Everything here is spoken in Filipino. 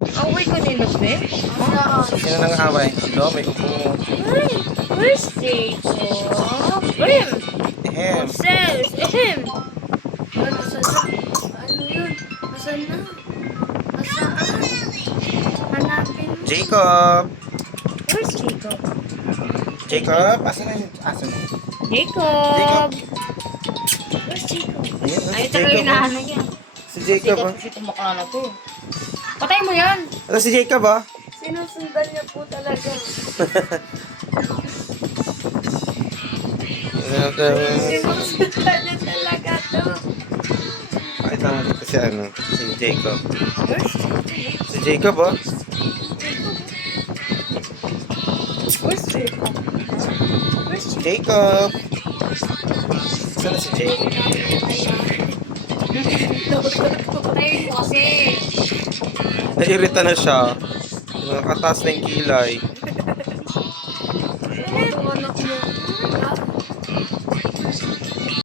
Away ko nila, be. Sino nang away? Lo, may upo. Ay, where's Jacob? Him! Ehem. Says, him! Ano, saan na? Ano yun? Asan na? Asaan? Hanapin mo. Jacob! Where's Jacob? Jacob? Asan na yung aso mo? Jacob! Where's Jacob? Ayun, Ay, si ito Jacob. yung hinahanap niya. Si Jacob, Jacob oh. kasi tumakala na to. Patay mo yan! Ito si Jacob, oh. Sinusundan niya po talaga. Sinusundan niya talaga to. Pakita mo dito si ano, si Jacob. Where's Si Jacob, oh. Where's Jacob? Where's Jacob? Jacob! Saan na si Jacob? Patayin mo kasi. Nairita na siya. Nakataas na yung kilay. Ano yung anak mo?